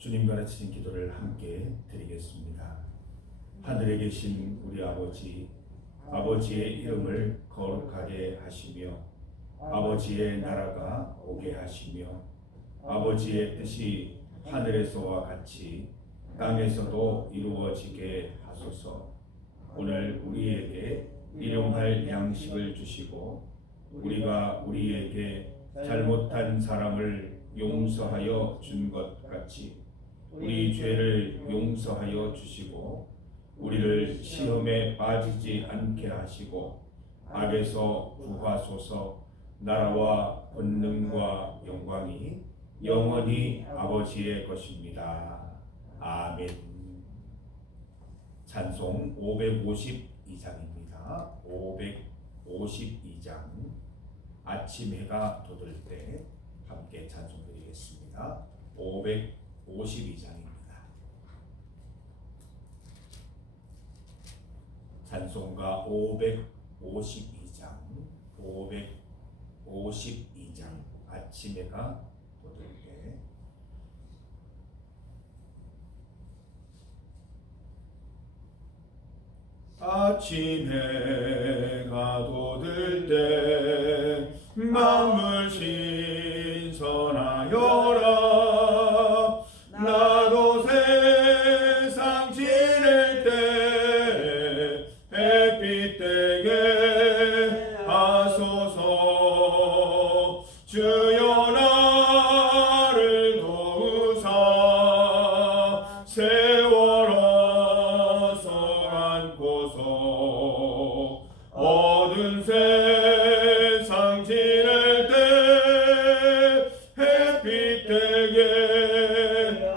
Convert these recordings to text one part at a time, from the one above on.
주님 가르치신 기도를 함께 드리겠습니다. 하늘에 계신 우리 아버지, 아버지의 이름을 거룩하게 하시며 아버지의 나라가 오게 하시며 아버지의 뜻이 하늘에서와 같이 땅에서도 이루어지게 하소서. 오늘 우리에게 일용할 양식을 주시고 우리가 우리에게 잘못한 사람을 용서하여 준 것 같이 우리 죄를 용서하여 주시고 우리를 시험에 빠지지 않게 하시고 악에서 구하소서. 나라와 권능과 영광이 영원히 아버지의 것입니다. 아멘. 찬송 552장입니다. 552장 아침 해가 돋을 때 함께 찬송드리겠습니다. 552장입니다. 찬송가 552장 아침 해가 돋을 때 아침 해가 돋을 때 만물 신선하여라. 나도 세상 지낼 때 햇빛 되게 하소서. 주여 나를 도우사 세월어서 안고서 어두운 세상 지낼 때 햇빛 되게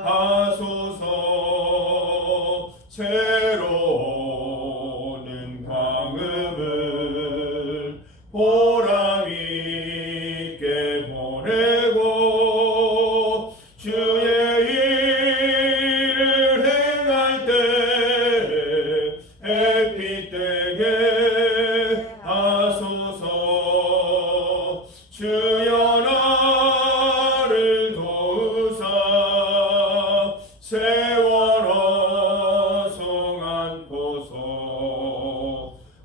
하소서. 새로운 광음을 보람 있게 보내고 주의 일을 행할 때 햇빛 되게 하소서. 주여 나를 도우사 세월어서 안고서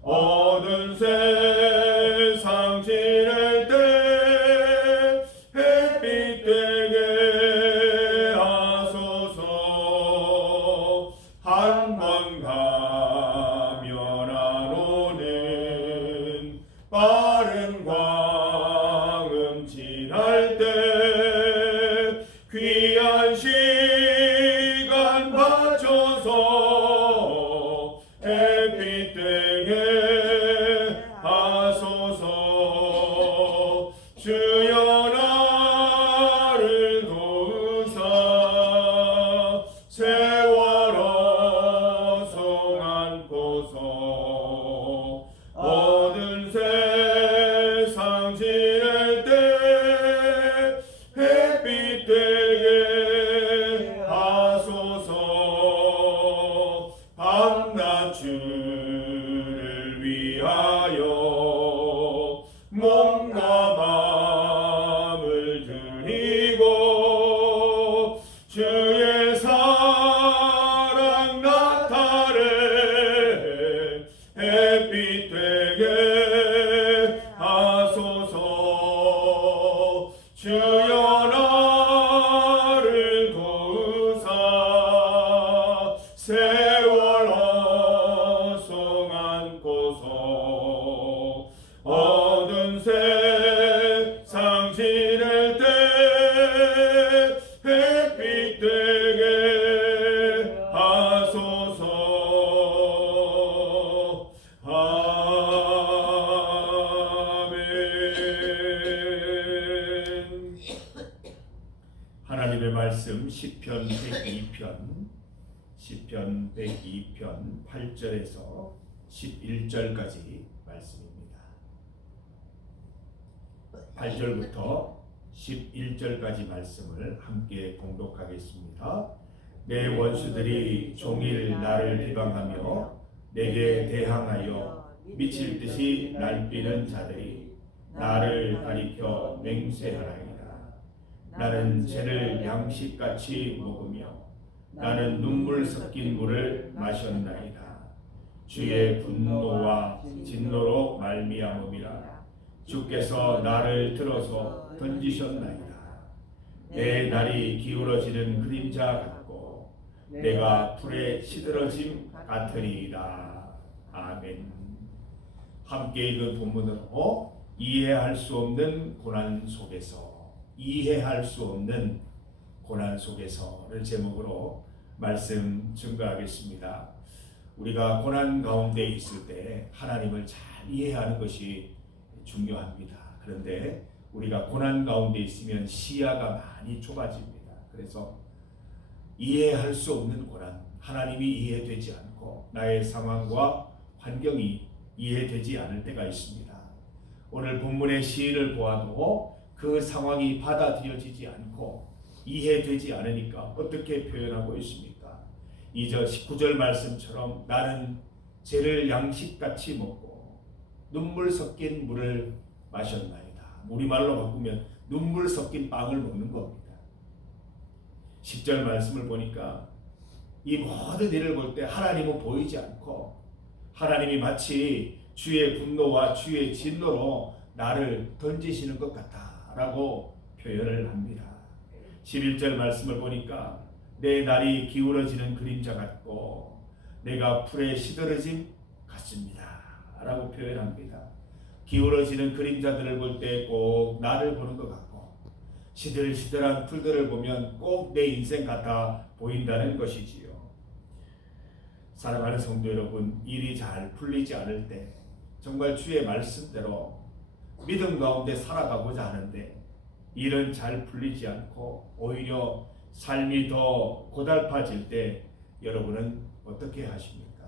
어두운 세상 지낼 때 햇빛 되게 하소서. 한번 가면 안 오는 빠른 광음 지날 때 귀한 시간 바쳐서 햇빛 되게 하소서. 주여 나를 도우사 세월어서 안고서 어두운 세상 지낼 때 햇빛 되게 하소서. 밤낮 주를 위하여 몸과 마음을 드리고 주의 사랑 나타내 햇빛 되게 하소서. 주여 나를 도우사 세월어서 안고서 어두운 세상 지낼 때 햇빛 되게 하소서. 아멘. 하나님의 말씀 시편 102편 8절에서 11절까지 말씀입니다. 8절부터 11절까지 말씀을 함께 봉독하겠습니다. 내 원수들이 종일 나를 비방하며 내게 대항하여 미칠 듯이 날뛰는 자들이 나를 가리켜 맹세하나이다. 나는 죄를 양식같이 먹으며 나는 눈물 섞인 물을 마셨나이다. 주의 분노와 진노로 말미암음이라. 주께서 나를 들어서 던지셨나이다. 내 날이 기울어지는 그림자 같고 내가 풀에 시들어짐 같으리이다. 아멘. 함께 읽은 본문으로 이해할 수 없는 고난 속에서, 이해할 수 없는 고난 속에서를 제목으로 말씀 증거하겠습니다. 우리가 고난 가운데 있을 때 하나님을 잘 이해하는 것이 중요합니다. 그런데 우리가 고난 가운데 있으면 시야가 많이 좁아집니다. 그래서 이해할 수 없는 고난, 하나님이 이해되지 않고 나의 상황과 환경이 이해되지 않을 때가 있습니다. 오늘 본문의 시인을 보아도 그 상황이 받아들여지지 않고 이해되지 않으니까 어떻게 표현하고 있습니까? 2절 19절 말씀처럼 나는 죄를 양식같이 먹고 눈물 섞인 물을 마셨나이다. 우리말로 바꾸면 눈물 섞인 빵을 먹는 겁니다. 10절 말씀을 보니까 이 모든 일을 볼 때 하나님은 보이지 않고 하나님이 마치 주의 분노와 주의 진노로 나를 던지시는 것 같다라고 표현을 합니다. 11절 말씀을 보니까 내 날이 기울어지는 그림자 같고 내가 풀에 시들어짐 같습니다 라고 표현합니다. 기울어지는 그림자들을 볼 때 꼭 나를 보는 것 같고 시들시들한 풀들을 보면 꼭 내 인생 같아 보인다는 것이지요. 사랑하는 성도 여러분, 일이 잘 풀리지 않을 때 정말 주의 말씀대로 믿음 가운데 살아가고자 하는데 일은 잘 풀리지 않고 오히려 삶이 더 고달파질 때 여러분은 어떻게 하십니까?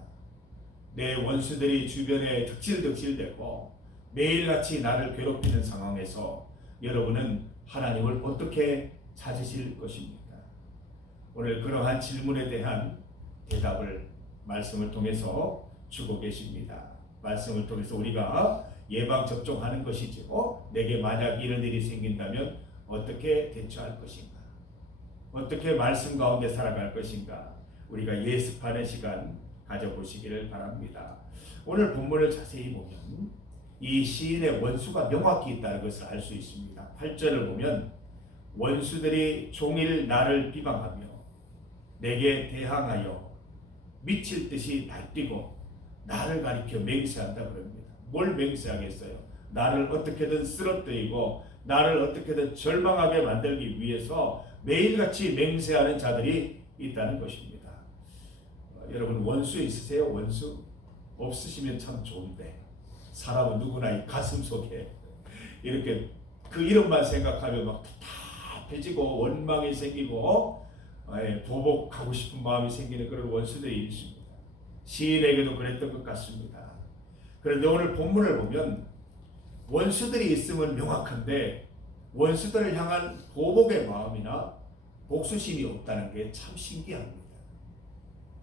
내 원수들이 주변에 득실득실되고 매일같이 나를 괴롭히는 상황에서 여러분은 하나님을 어떻게 찾으실 것입니까? 오늘 그러한 질문에 대한 대답을 말씀을 통해서 주고 계십니다. 말씀을 통해서 우리가 예방접종하는 것이죠. 내게 만약 이런 일이 생긴다면 어떻게 대처할 것인가? 어떻게 말씀 가운데 살아갈 것인가? 우리가 예습하는 시간 가져보시기를 바랍니다. 오늘 본문을 자세히 보면 이 시인의 원수가 명확히 있다는 것을 알 수 있습니다. 8절을 보면 원수들이 종일 나를 비방하며 내게 대항하여 미칠 듯이 날뛰고 나를 가리켜 맹세한다 그럽니다. 뭘 맹세하겠어요? 나를 어떻게든 쓰러뜨리고 나를 어떻게든 절망하게 만들기 위해서 매일같이 맹세하는 자들이 있다는 것입니다. 여러분 원수 있으세요? 원수? 없으시면 참 좋은데 사람은 누구나 이 가슴 속에 이렇게 그 이름만 생각하면 막 답답해지고 원망이 생기고 보복하고 싶은 마음이 생기는 그런 원수들이 있습니다. 시인에게도 그랬던 것 같습니다. 그런데 오늘 본문을 보면 원수들이 있음은 명확한데 원수들을 향한 보복의 마음이나 복수심이 없다는 게 참 신기합니다.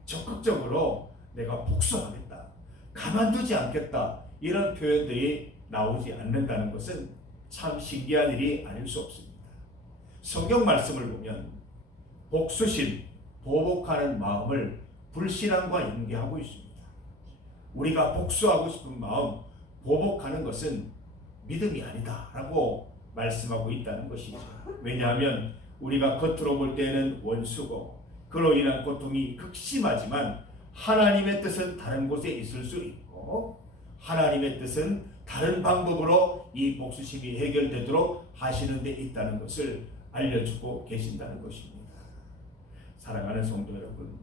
적극적으로 내가 복수하겠다, 가만두지 않겠다 이런 표현들이 나오지 않는다는 것은 참 신기한 일이 아닐 수 없습니다. 성경 말씀을 보면 복수심, 보복하는 마음을 불신앙과 연계하고 있습니다. 우리가 복수하고 싶은 마음, 보복하는 것은 믿음이 아니다 라고 말씀하고 있다는 것이죠. 왜냐하면 우리가 겉으로 볼 때는 원수고 그로 인한 고통이 극심하지만 하나님의 뜻은 다른 곳에 있을 수 있고 하나님의 뜻은 다른 방법으로 이 복수심이 해결되도록 하시는 데 있다는 것을 알려주고 계신다는 것입니다. 사랑하는 성도 여러분,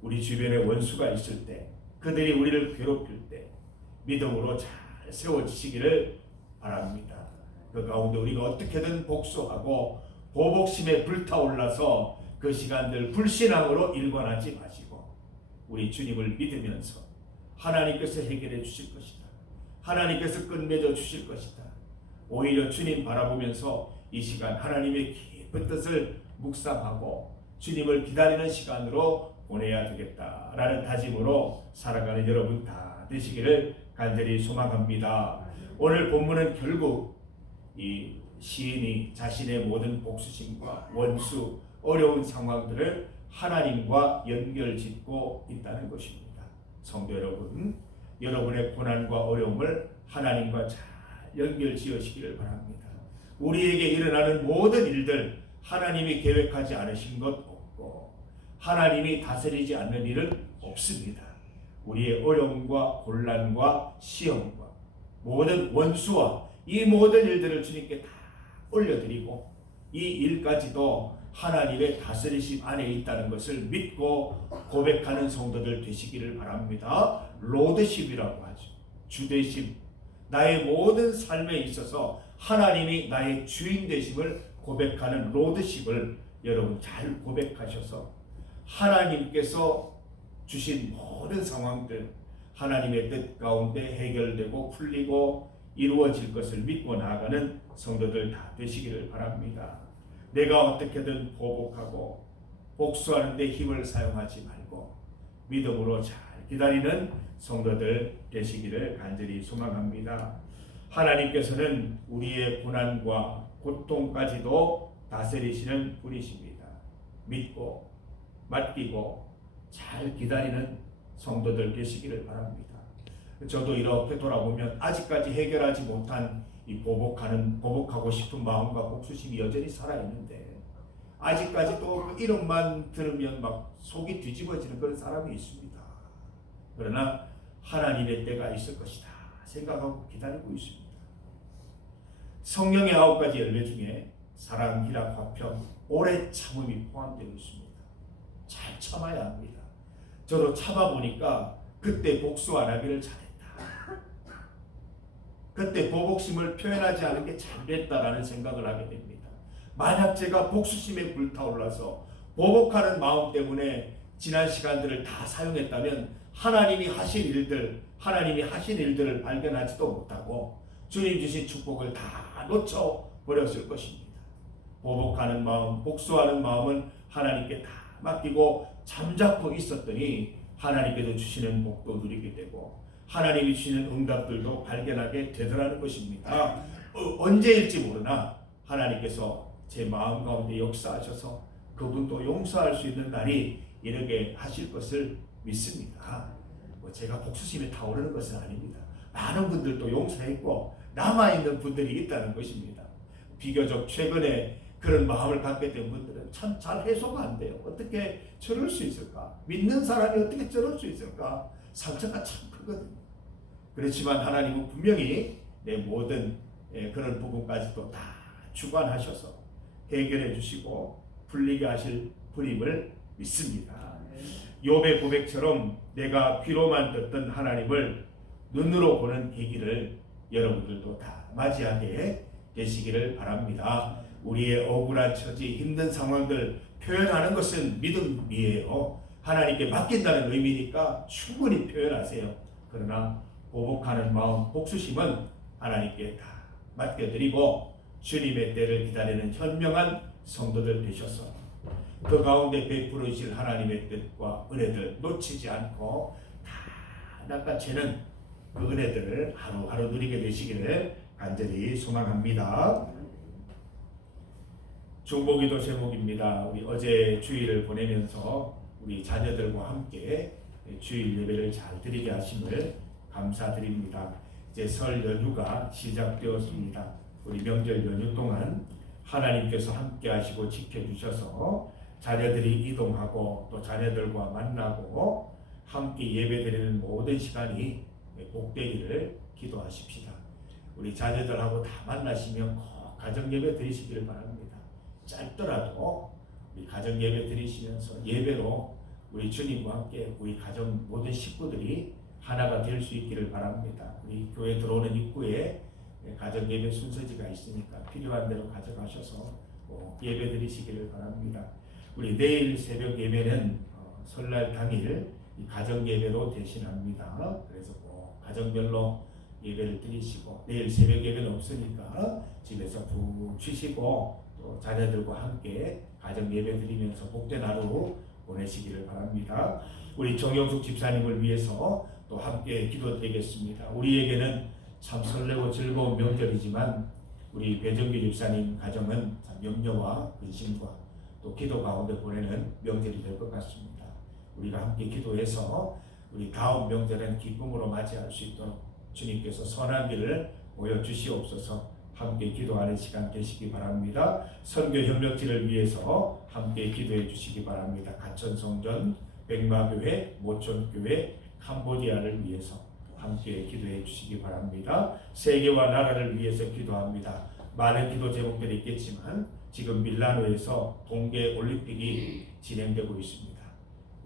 우리 주변에 원수가 있을 때 그들이 우리를 괴롭힐 때 믿음으로 잘 세워지시기를 바랍니다. 그 가운데 우리가 어떻게든 복수하고 보복심에 불타올라서 그 시간들 불신앙으로 일관하지 마시고 우리 주님을 믿으면서 하나님께서 해결해 주실 것이다, 하나님께서 끝맺어 주실 것이다, 오히려 주님 바라보면서 이 시간 하나님의 깊은 뜻을 묵상하고 주님을 기다리는 시간으로 보내야 되겠다라는 다짐으로 살아가는 여러분 다 되시기를 간절히 소망합니다. 오늘 본문은 결국 이 시인이 자신의 모든 복수심과 원수, 어려운 상황들을 하나님과 연결짓고 있다는 것입니다. 성도 여러분, 여러분의 고난과 어려움을 하나님과 잘 연결지으시기를 바랍니다. 우리에게 일어나는 모든 일들 하나님이 계획하지 않으신 것 없고 하나님이 다스리지 않는 일은 없습니다. 우리의 어려움과 곤란과 시험과 모든 원수와 이 모든 일들을 주님께 다 올려드리고 이 일까지도 하나님의 다스리심 안에 있다는 것을 믿고 고백하는 성도들 되시기를 바랍니다. 로드십이라고 하죠. 주되심, 나의 모든 삶에 있어서 하나님이 나의 주인 되심을 고백하는 로드십을 여러분 잘 고백하셔서 하나님께서 주신 모든 상황들 하나님의 뜻 가운데 해결되고 풀리고 이루어질 것을 믿고 나아가는 성도들 다 되시기를 바랍니다. 내가 어떻게든 보복하고 복수하는 데 힘을 사용하지 말고 믿음으로 잘 기다리는 성도들 되시기를 간절히 소망합니다. 하나님께서는 우리의 고난과 고통까지도 다스리시는 분이십니다. 믿고 맡기고 잘 기다리는 성도들 되시기를 바랍니다. 저도 이렇게 돌아보면 아직까지 해결하지 못한 이 보복하고 싶은 마음과 복수심이 여전히 살아있는데 아직까지 또 그 이름만 들으면 막 속이 뒤집어지는 그런 사람이 있습니다. 그러나 하나님의 때가 있을 것이다 생각하고 기다리고 있습니다. 성령의 9가지 열매 중에 사랑, 희락, 화평, 오래 참음이 포함되어 있습니다. 잘 참아야 합니다. 저도 참아보니까 그때 복수 안 하기를 잘했다. 그때 보복심을 표현하지 않은 게 잘됐다라는 생각을 하게 됩니다. 만약 제가 복수심에 불타올라서 보복하는 마음 때문에 지난 시간들을 다 사용했다면 하나님이 하신 일들을 발견하지도 못하고 주님 주신 축복을 다 놓쳐버렸을 것입니다. 보복하는 마음, 복수하는 마음은 하나님께 다 맡기고 잠자코 있었더니 하나님께서 주시는 복도 누리게 되고 하나님이 주시는 응답들도 발견하게 되더라는 것입니다. 언제일지 모르나 하나님께서 제 마음 가운데 역사하셔서 그분도 용서할 수 있는 날이 이르게 하실 것을 믿습니다. 제가 복수심에 타오르는 것은 아닙니다. 많은 분들도 용서했고 남아있는 분들이 있다는 것입니다. 비교적 최근에 그런 마음을 갖게 된 분들은 참 잘 해소가 안 돼요. 어떻게 저럴 수 있을까? 믿는 사람이 어떻게 저럴 수 있을까? 상처가 참 크거든요. 그렇지만 하나님은 분명히 내 모든 그런 부분까지도 다 주관하셔서 해결해 주시고 풀리게 하실 분임을 믿습니다. 욥의 고백처럼 내가 귀로만 듣던 하나님을 눈으로 보는 계기를 여러분들도 다 맞이하게 되시기를 바랍니다. 우리의 억울한 처지, 힘든 상황들 표현하는 것은 믿음이에요. 하나님께 맡긴다는 의미니까 충분히 표현하세요. 그러나 보복하는 마음, 복수심은 하나님께 다 맡겨드리고 주님의 때를 기다리는 현명한 성도들 되셔서 그 가운데 베풀어 주실 하나님의 뜻과 은혜들 놓치지 않고 다 낚아채는 그 은혜들을 하루하루 누리게 되시기를 간절히 소망합니다. 중보기도 제목입니다. 우리 어제 주일을 보내면서 우리 자녀들과 함께 주일 예배를 잘 드리게 하심을 감사드립니다. 이제 설 연휴가 시작되었습니다. 우리 명절 연휴 동안 하나님께서 함께 하시고 지켜주셔서 자녀들이 이동하고 또 자녀들과 만나고 함께 예배드리는 모든 시간이 복되기를 기도하십시다. 우리 자녀들하고 다 만나시면 꼭 가정예배 드리시기를 바랍니다. 짧더라도 우리 가정예배 드리시면서 예배로 우리 주님과 함께 우리 가정 모든 식구들이 하나가 될 수 있기를 바랍니다. 우리 교회 들어오는 입구에 가정예배 순서지가 있으니까 필요한 대로 가져가셔서 예배 드리시기를 바랍니다. 우리 내일 새벽 예배는 설날 당일 가정예배로 대신합니다. 그래서 꼭 가정별로 예배를 드리시고 내일 새벽 예배는 없으니까 집에서 푹 쉬시고 또 자녀들과 함께 가정예배 드리면서 복된 하루 보내시기를 바랍니다. 우리 정영숙 집사님을 위해서 또 함께 기도드리겠습니다. 우리에게는 참 설레고 즐거운 명절이지만 우리 배정규 집사님 가정은 참 염려와 근심과 또 기도 가운데 보내는 명절이 될 것 같습니다. 우리가 함께 기도해서 우리 다음 명절은 기쁨으로 맞이할 수 있도록 주님께서 선한 길을 보여주시옵소서. 함께 기도하는 시간 되시기 바랍니다. 선교 협력지를 위해서 함께 기도해 주시기 바랍니다. 가천성전, 백마교회, 모촌교회, 캄보디아를 위해서 함께 기도해 주시기 바랍니다. 세계와 나라를 위해서 기도합니다. 많은 기도 제목들이 있겠지만 지금 밀라노에서 동계 올림픽이 진행되고 있습니다.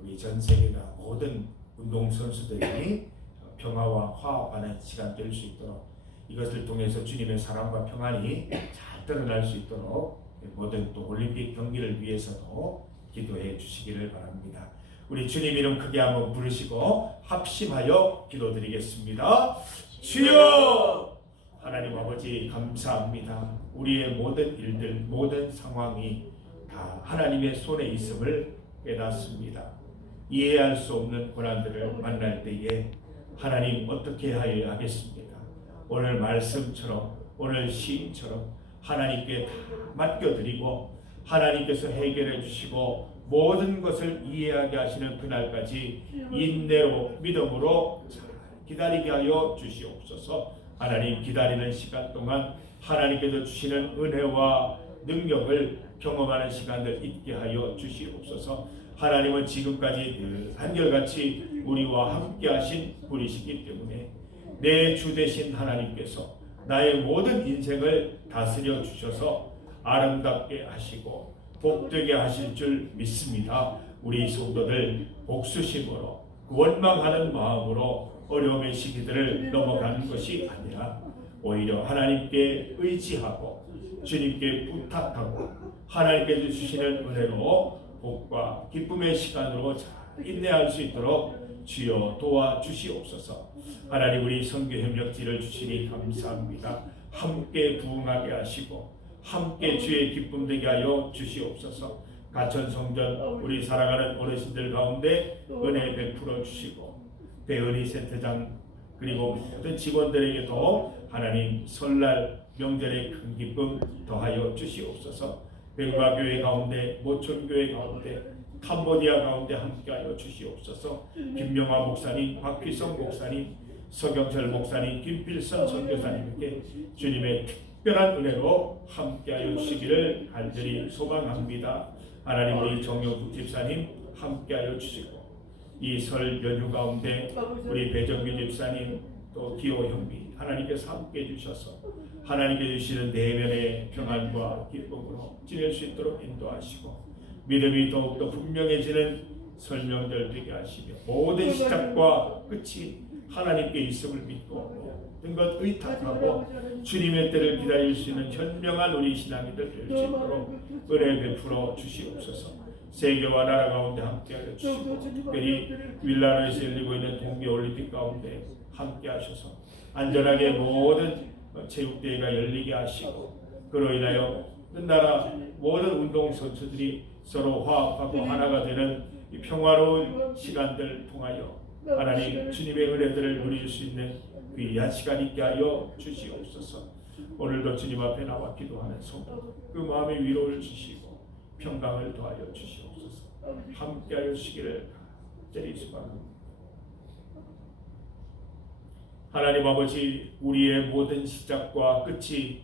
우리 전 세계가 모든 운동선수들이 평화와 화합하는 시간 될 수 있도록 이것을 통해서 주님의 사랑과 평안이 잘 드러날 수 있도록 모든 또 올림픽 경기를 위해서도 기도해 주시기를 바랍니다. 우리 주님 이름 크게 한번 부르시고 합심하여 기도드리겠습니다. 주여! 하나님 아버지 감사합니다. 우리의 모든 일들, 모든 상황이 다 하나님의 손에 있음을 깨닫습니다. 이해할 수 없는 고난들을 만날 때에 하나님 어떻게 하여야 하겠습니까? 오늘 말씀처럼 오늘 시인처럼 하나님께 다 맡겨드리고 하나님께서 해결해 주시고 모든 것을 이해하게 하시는 그날까지 인내로 믿음으로 기다리게 하여 주시옵소서. 하나님 기다리는 시간 동안 하나님께서 주시는 은혜와 능력을 경험하는 시간들 있게 하여 주시옵소서. 하나님은 지금까지 늘 한결같이 우리와 함께 하신 분이시기 때문에 내 주 되신 하나님께서 나의 모든 인생을 다스려 주셔서 아름답게 하시고 복되게 하실 줄 믿습니다. 우리 성도들 복수심으로 원망하는 마음으로 어려움의 시기들을 넘어가는 것이 아니라 오히려 하나님께 의지하고 주님께 부탁하고 하나님께서 주시는 은혜로 복과 기쁨의 시간으로 잘 인내할 수 있도록 주여 도와주시옵소서. 하나님 우리 선교협력지를 주시니 감사합니다. 함께 부흥하게 하시고 함께 주의 기쁨 되게 하여 주시옵소서. 가천성전 우리 사랑하는 어르신들 가운데 은혜 베풀어 주시고 배은희 센터장 그리고 모든 직원들에게도 하나님 설날 명절의 큰 기쁨 더하여 주시옵소서. 백마교회 가운데 모촌교회 가운데 캄보디아 가운데 함께하여 주시옵소서. 김명화 목사님, 박휘성 목사님, 서경철 목사님, 김필선 선교사님께 주님의 특별한 은혜로 함께하여 주시기를 간절히 소망합니다. 하나님 우리 정영국 집사님 함께하여 주시고 이 설 연휴 가운데 우리 배정규 집사님 또 기호 형비 하나님께서 함께해 주셔서 하나님께 주시는 내면의 평안과 기쁨으로 지낼 수 있도록 인도하시고 믿음이 더욱더 분명해지는 설명들 되게 하시며 모든 시작과 끝이 하나님께 있음을 믿고 모든 것 의탁하고 주님의 때를 기다릴 수 있는 현명한 우리 신앙이들 될 수 있도록 은혜 베풀어 주시옵소서. 세계와 나라 가운데 함께하여 주시고 특별히 밀라노에서 열리고 있는 동계올림픽 가운데 함께하셔서 안전하게 모든 체육대회가 열리게 하시고 그로 인하여 나라 모든 운동선수들이 서로 화합하고 하나가 되는 이 평화로운 시간들 통하여 하나님 주님의 은혜들을 누릴 수 있는 귀한 시간 있게 하여 주시옵소서. 오늘도 주님 앞에 나와 기도하는 성도 그 마음의 위로를 주시고 평강을 더하여 주시옵소서. 함께하여 주시기를 간절히 소망합니다. 하나님 아버지 우리의 모든 시작과 끝이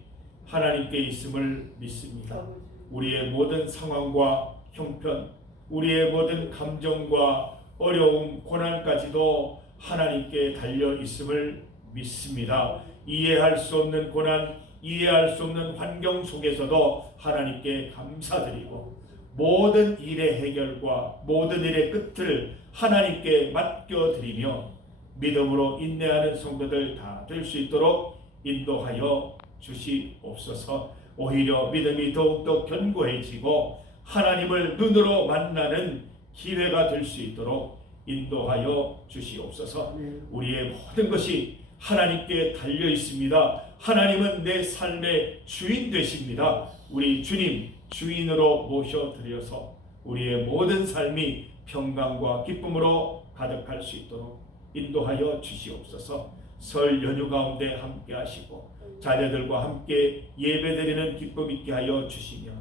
하나님께 있음을 믿습니다. 우리의 모든 상황과 형편, 우리의 모든 감정과 어려움, 고난까지도 하나님께 달려 있음을 믿습니다. 이해할 수 없는 고난, 이해할 수 없는 환경 속에서도 하나님께 감사드리고 모든 일의 해결과 모든 일의 끝을 하나님께 맡겨드리며 믿음으로 인내하는 성도들 다 될 수 있도록 인도하여 주시옵소서. 오히려 믿음이 더욱더 견고해지고 하나님을 눈으로 만나는 기회가 될 수 있도록 인도하여 주시옵소서. 우리의 모든 것이 하나님께 달려 있습니다. 하나님은 내 삶의 주인 되십니다. 우리 주님 주인으로 모셔드려서 우리의 모든 삶이 평강과 기쁨으로 가득할 수 있도록 인도하여 주시옵소서. 설 연휴 가운데 함께 하시고 자녀들과 함께 예배드리는 기쁨 있게 하여 주시며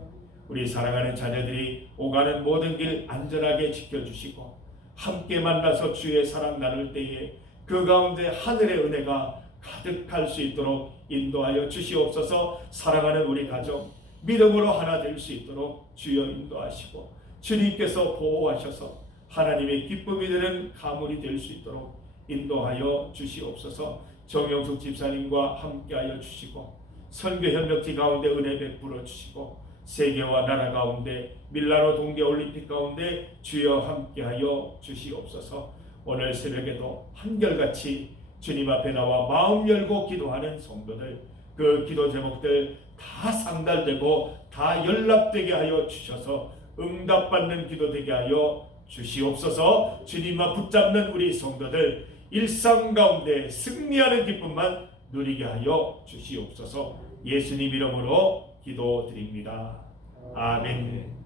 우리 사랑하는 자녀들이 오가는 모든 길 안전하게 지켜주시고 함께 만나서 주의 사랑 나눌 때에 그 가운데 하늘의 은혜가 가득할 수 있도록 인도하여 주시옵소서. 사랑하는 우리 가정 믿음으로 하나 될 수 있도록 주여 인도하시고 주님께서 보호하셔서 하나님의 기쁨이 되는 가문이 될 수 있도록 인도하여 주시옵소서. 정영숙 집사님과 함께하여 주시고 선교 협력지 가운데 은혜 베풀어 주시고 세계와 나라 가운데 밀라노 동계올림픽 가운데 주여 함께하여 주시옵소서. 오늘 새벽에도 한결같이 주님 앞에 나와 마음 열고 기도하는 성도들 그 기도 제목들 다 상달되고 다 연락되게 하여 주셔서 응답받는 기도 되게 하여 주시옵소서. 주님 앞 붙잡는 우리 성도들 일상 가운데 승리하는 기쁨만 누리게 하여 주시옵소서. 예수님 이름으로 기도드립니다. 아멘.